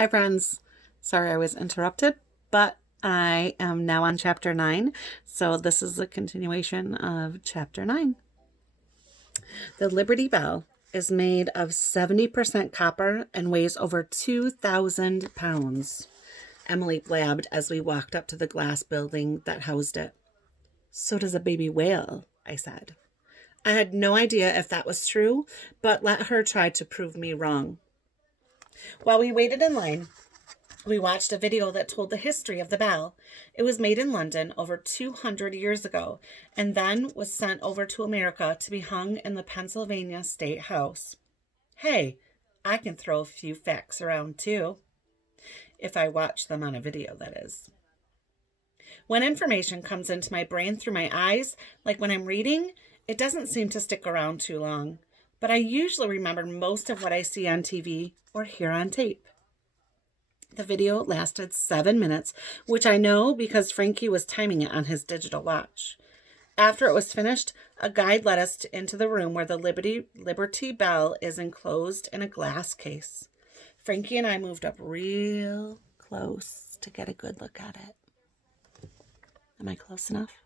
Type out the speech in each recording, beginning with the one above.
Hi, friends. Sorry I was interrupted, but I am now on chapter 9. So this is a continuation of chapter 9. The Liberty Bell is made of 70% copper and weighs over 2,000 pounds. Emily blabbed as we walked up to the glass building that housed it. So does a baby whale, I said. I had no idea if that was true, but let her try to prove me wrong. While we waited in line, we watched a video that told the history of the bell. It was made in London over 200 years ago and then was sent over to America to be hung in the Pennsylvania State House. Hey, I can throw a few facts around too. If I watch them on a video, that is. When information comes into my brain through my eyes, like when I'm reading, it doesn't seem to stick around too long. But I usually remember most of what I see on TV or hear on tape. The video lasted 7 minutes, which I know because Frankie was timing it on his digital watch. After it was finished, a guide led us into the room where the Liberty Bell is enclosed in a glass case. Frankie and I moved up real close to get a good look at it. Am I close enough?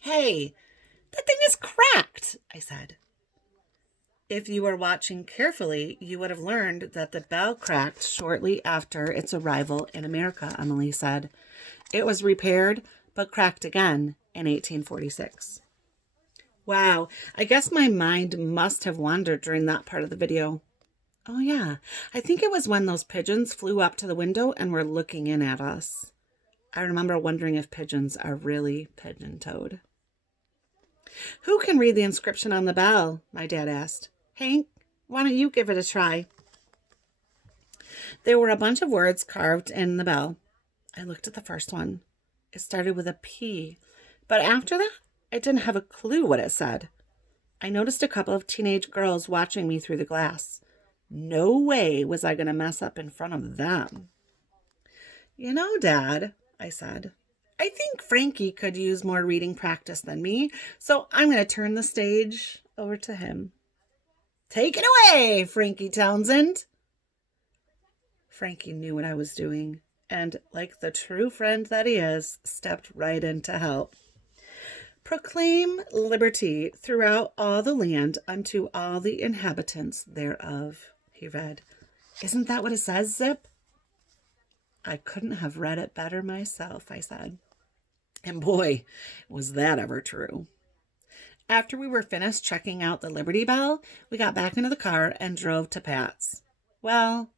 Hey, that thing is cracked, I said. If you were watching carefully, you would have learned that the bell cracked shortly after its arrival in America, Emily said. It was repaired, but cracked again in 1846. Wow, I guess my mind must have wandered during that part of the video. Oh yeah, I think it was when those pigeons flew up to the window and were looking in at us. I remember wondering if pigeons are really pigeon-toed. Who can read the inscription on the bell? My dad asked. Hank, why don't you give it a try? There were a bunch of words carved in the bell. I looked at the first one. It started with a P, but after that, I didn't have a clue what it said. I noticed a couple of teenage girls watching me through the glass. No way was I going to mess up in front of them. You know, Dad, I said, I think Frankie could use more reading practice than me, so I'm going to turn the stage over to him. Take it away, Frankie Townsend. Frankie knew what I was doing, and like the true friend that he is, stepped right in to help. Proclaim liberty throughout all the land unto all the inhabitants thereof, he read. Isn't that what it says, Zip? I couldn't have read it better myself, I said. And boy, was that ever true. After we were finished checking out the Liberty Bell, we got back into the car and drove to Pat's. Well,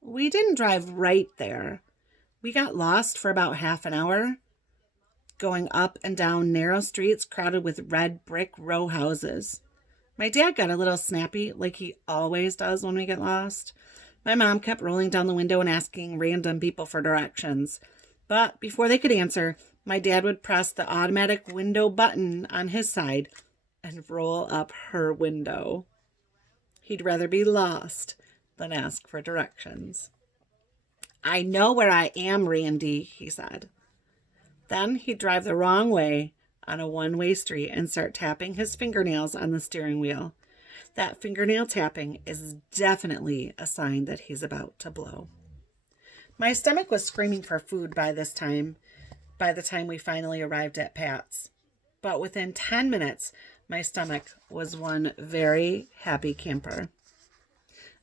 we didn't drive right there. We got lost for about half an hour, going up and down narrow streets crowded with red brick row houses. My dad got a little snappy, like he always does when we get lost. My mom kept rolling down the window and asking random people for directions. But before they could answer, my dad would press the automatic window button on his side and roll up her window. He'd rather be lost than ask for directions. I know where I am, Randy, he said. Then he'd drive the wrong way on a one-way street and start tapping his fingernails on the steering wheel. That fingernail tapping is definitely a sign that he's about to blow. My stomach was screaming for food by the time we finally arrived at Pat's. But within 10 minutes, my stomach was one very happy camper.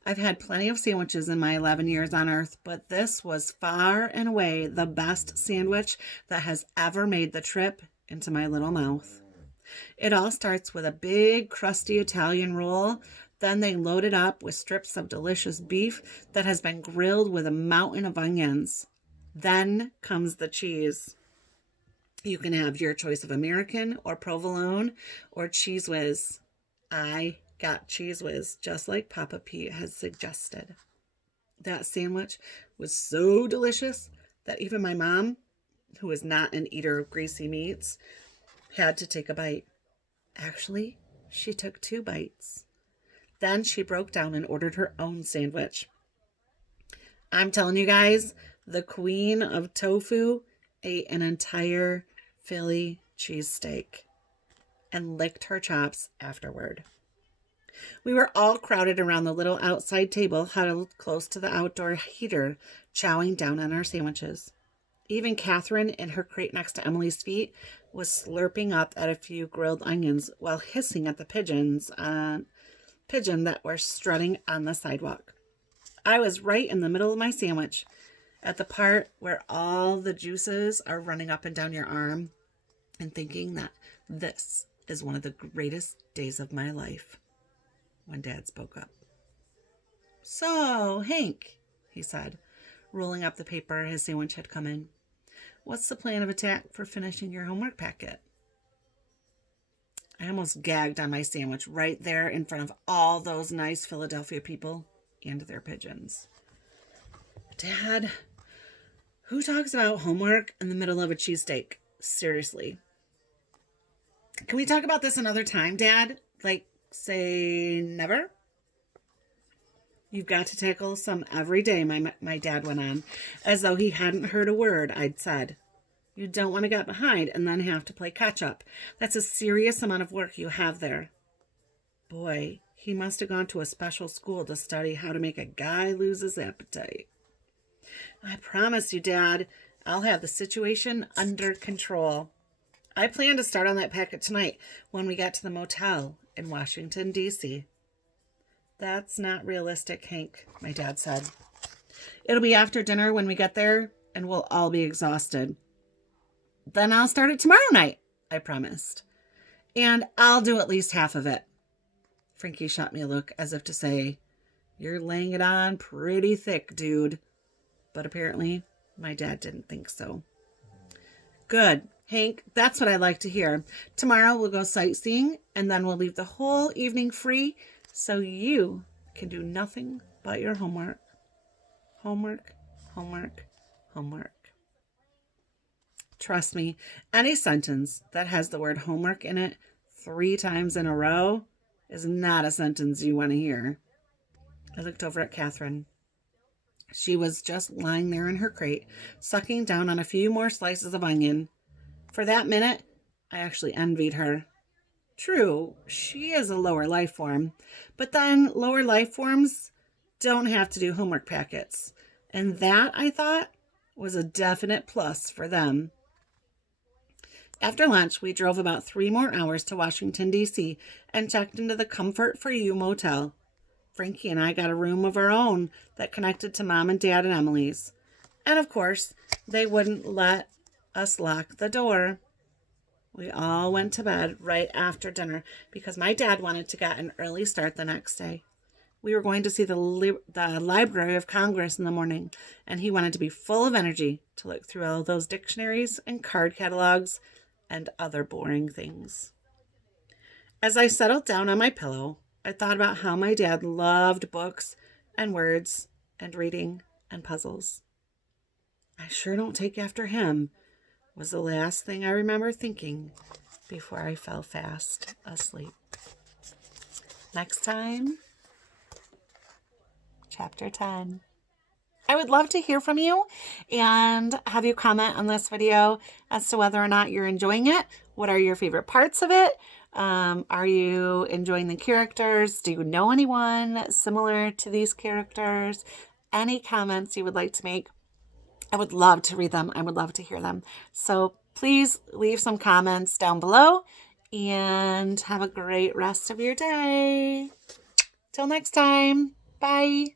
I've had plenty of sandwiches in my 11 years on Earth, but this was far and away the best sandwich that has ever made the trip into my little mouth. It all starts with a big, crusty Italian roll. Then they load it up with strips of delicious beef that has been grilled with a mountain of onions. Then comes the cheese. You can have your choice of American or provolone or Cheese Whiz. I got Cheese Whiz, just like Papa Pete has suggested. That sandwich was so delicious that even my mom, who is not an eater of greasy meats, had to take a bite. Actually, she took 2 bites. Then she broke down and ordered her own sandwich. I'm telling you guys, the queen of tofu ate an entire Philly cheesesteak and licked her chops afterward. We were all crowded around the little outside table, huddled close to the outdoor heater, chowing down on our sandwiches. Even Catherine, in her crate next to Emily's feet, was slurping up at a few grilled onions while hissing at the pigeon that were strutting on the sidewalk. I was right in the middle of my sandwich, at the part where all the juices are running up and down your arm, and thinking that this is one of the greatest days of my life, when Dad spoke up. "So, Hank," he said, rolling up the paper his sandwich had come in, "what's the plan of attack for finishing your homework packet?" I almost gagged on my sandwich right there in front of all those nice Philadelphia people and their pigeons. "Dad, who talks about homework in the middle of a cheesesteak? Seriously. Can we talk about this another time, Dad? Like, say, never?" "You've got to tackle some every day," my dad went on, as though he hadn't heard a word I'd said. "You don't want to get behind and then have to play catch-up. That's a serious amount of work you have there." Boy, he must have gone to a special school to study how to make a guy lose his appetite. "I promise you, Dad, I'll have the situation under control. I plan to start on that packet tonight when we get to the motel in Washington, D.C. "That's not realistic, Hank," my dad said. "It'll be after dinner when we get there, and we'll all be exhausted." "Then I'll start it tomorrow night," I promised. "And I'll do at least half of it." Frankie shot me a look as if to say, "You're laying it on pretty thick, dude." But apparently, my dad didn't think so. "Good, Hank, that's what I like to hear. Tomorrow we'll go sightseeing, and then we'll leave the whole evening free so you can do nothing but your homework. Homework, homework, homework." Trust me, any sentence that has the word homework in it 3 times in a row is not a sentence you want to hear. I looked over at Catherine. She was just lying there in her crate, sucking down on a few more slices of onion. For that minute, I actually envied her. True, she is a lower life form, but then lower life forms don't have to do homework packets. And that, I thought, was a definite plus for them. After lunch, we drove about 3 more hours to Washington, D.C. and checked into the Comfort for You motel. Frankie and I got a room of our own that connected to Mom and Dad and Emily's. And of course, they wouldn't let us lock the door. We all went to bed right after dinner because my dad wanted to get an early start the next day. We were going to see the Library of Congress in the morning, and he wanted to be full of energy to look through all those dictionaries and card catalogs and other boring things. As I settled down on my pillow, I thought about how my dad loved books and words and reading and puzzles. I sure don't take after him, was the last thing I remember thinking before I fell fast asleep. Next time, Chapter 10. I would love to hear from you and have you comment on this video as to whether or not you're enjoying it. What are your favorite parts of it? Are you enjoying the characters? Do you know anyone similar to these characters? Any comments you would like to make? I would love to read them. I would love to hear them. So please leave some comments down below and have a great rest of your day. Till next time. Bye.